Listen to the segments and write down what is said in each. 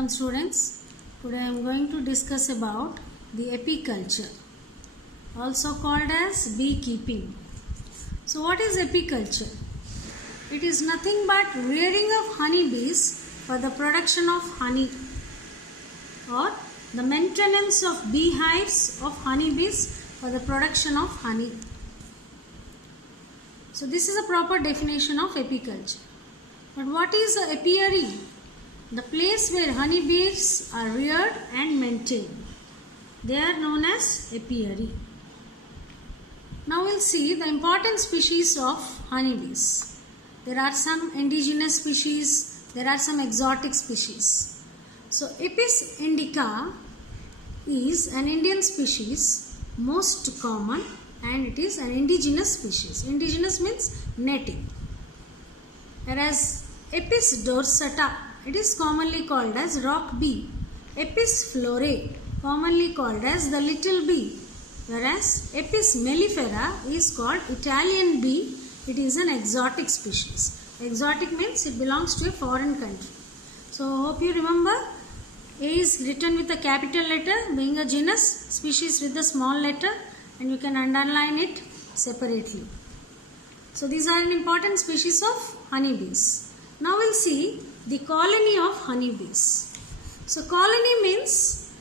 Welcome students. Today I am going to discuss about the apiculture, also called as beekeeping. So what is apiculture? It is nothing but rearing of honeybees for the production of honey or the maintenance of beehives of honeybees for the production of honey. So this is a proper definition of apiculture. But what is the apiary? The place where honeybees are reared and maintained. They are known as apiary. Now we'll see the important species of honeybees. There are some indigenous species, there are some exotic species. So Apis indica is an Indian species, most common, and it is an indigenous species. Indigenous means native. Whereas Apis dorsata, it is commonly called as rock bee. Apis florea, commonly called as the little bee. Whereas Apis mellifera is called Italian bee. It is an exotic species. Exotic means it belongs to a foreign country. So hope you remember, A is written with a capital letter, being a genus, species with a small letter, and you can underline it separately. So these are an important species of honeybees. Now we'll see the colony of honeybees. So colony means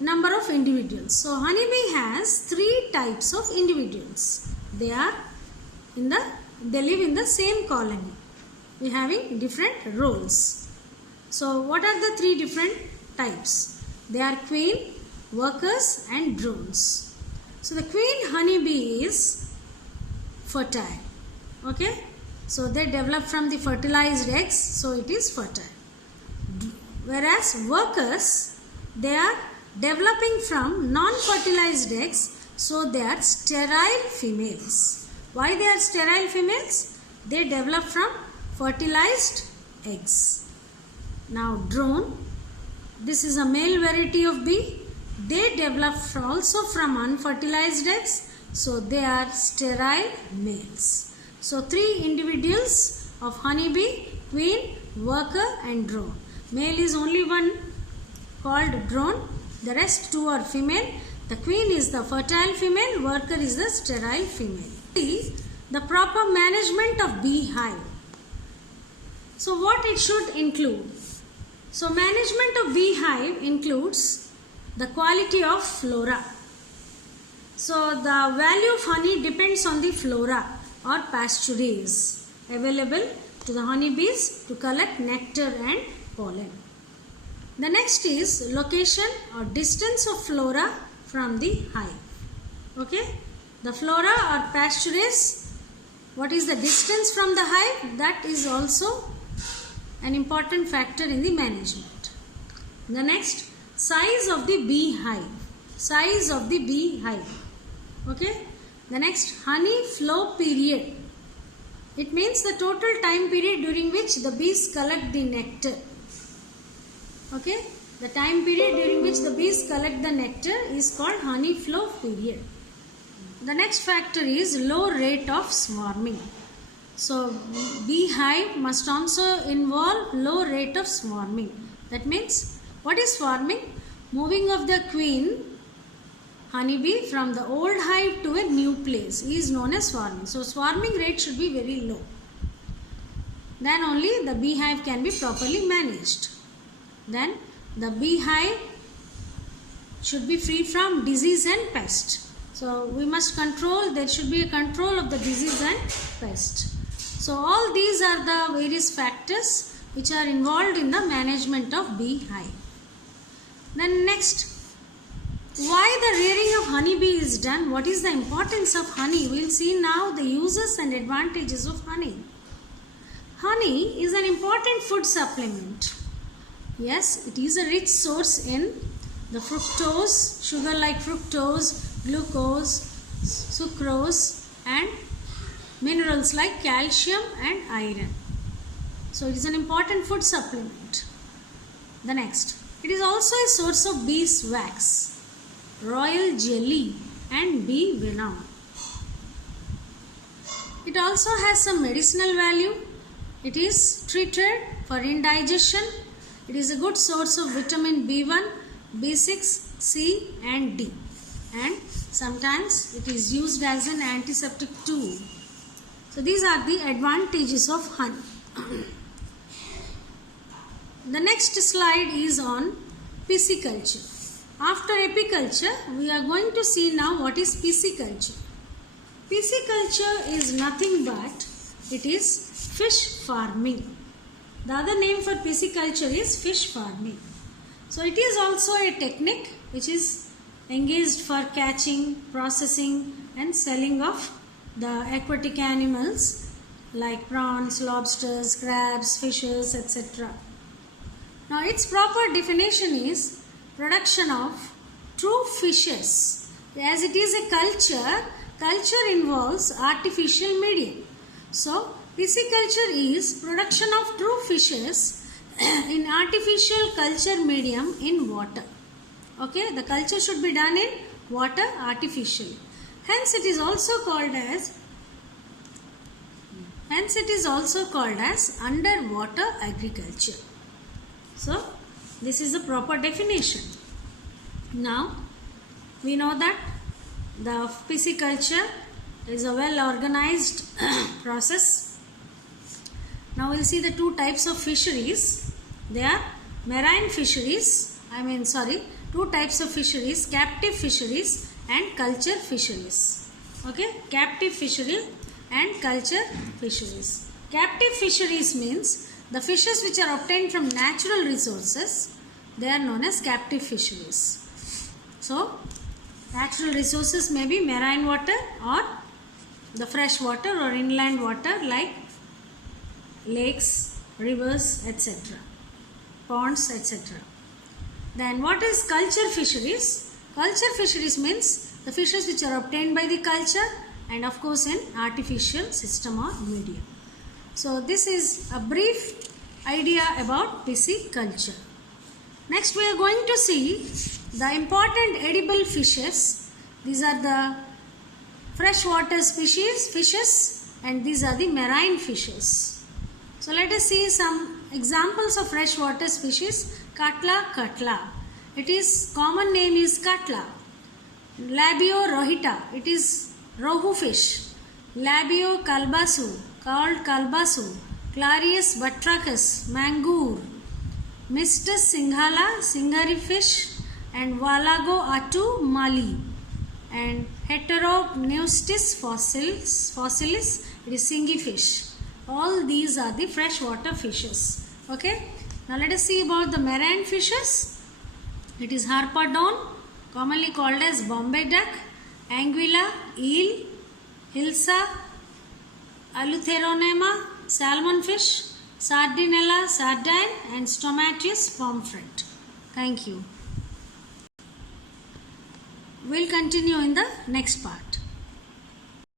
number of individuals. So honeybee has 3 types of individuals. They live in the same colony. We having different roles. So what are the 3 different types? They are queen, workers, and drones. So the queen honeybee is fertile. Okay. So they develop from the fertilized eggs, so it is fertile. Whereas workers, they are developing from non-fertilized eggs, so they are sterile females. Why they are sterile females? They develop from fertilized eggs. Now drone, this is a male variety of bee. They develop also from unfertilized eggs, so they are sterile males. So 3 individuals of honeybee, queen, worker, and drone. Male is only one called drone. The rest 2 are female. The queen is the fertile female, worker is the sterile female. See the proper management of beehive. So what it should include? So management of beehive includes the quality of flora. So the value of honey depends on the flora or pasturages available to the honeybees to collect nectar and pollen. The next is location or distance of flora from the hive. Okay, the flora or pasturages, what is the distance from the hive? That is also an important factor in the management. The next, size of the beehive. Size of the beehive. Okay. The next, honey flow period. It means the total time period during which the bees collect the nectar. Okay. The time period during which the bees collect the nectar is called honey flow period. The next factor is low rate of swarming. So beehive must also involve low rate of swarming. That means, what is swarming? Moving of the queen honeybee from the old hive to a new place is known as swarming. So swarming rate should be very low. Then only the beehive can be properly managed. Then the beehive should be free from disease and pest. So we must control, there should be a control of the disease and pest. So all these are the various factors which are involved in the management of beehive. Then next, why the rearing of honeybee is done? What is the importance of honey? We will see now the uses and advantages of honey. Honey is an important food supplement. Yes, it is a rich source in the fructose, sugar like fructose, glucose, sucrose, and minerals like calcium and iron. So it is an important food supplement. The next, it is also a source of beeswax, royal jelly, and bee venom. It also has some medicinal value. It is treated for indigestion, It is a good source of vitamin B1, B6, C and D. And sometimes it is used as an antiseptic too. So these are the advantages of honey. The next slide is on pisciculture. After apiculture, we are going to see now what is pisciculture. Pisciculture is nothing but it is fish farming. The other name for pisciculture is fish farming. So it is also a technique which is engaged for catching, processing and selling of the aquatic animals like prawns, lobsters, crabs, fishes, etc. Now its proper definition is production of true fishes. As it is a culture, culture involves artificial medium. So pisciculture is production of true fishes in artificial culture medium in water. Okay, the culture should be done in water artificially. Hence it is also called as underwater agriculture. So this is the proper definition. Now we know that the pisciculture is a well organized process. Now we'll see the two types of fisheries. They are marine fisheries, two types of fisheries, captive fisheries and culture fisheries. Okay, captive fishery and culture fisheries. Captive fisheries means the fishes which are obtained from natural resources, they are known as captive fisheries. So natural resources may be marine water or the fresh water or inland water like lakes, rivers, etc., ponds, etc. Then what is culture fisheries? Culture fisheries means the fishes which are obtained by the culture and of course in artificial system or medium. So this is a brief idea about pisciculture. Next we are going to see the important edible fishes. These are the freshwater fishes and these are the marine fishes. So let us see some examples of freshwater species. Katla. It is common name is katla. Labio rohita. It is rohu fish. Labio kalbasu, called kalbasu. Clarius batrachus, mangoor. Mistus singhala, singari fish. And Valago atu, mali. And Heteropneustis fossilis, it is singi fish. All these are the freshwater fishes. Okay. Now let us see about the marine fishes. It is harpodon, commonly called as Bombay duck, anguilla, eel, hilsa, Alutheronema, salmon fish, Sardinella, sardine and Stomatius pomfret. Thank you. We'll continue in the next part.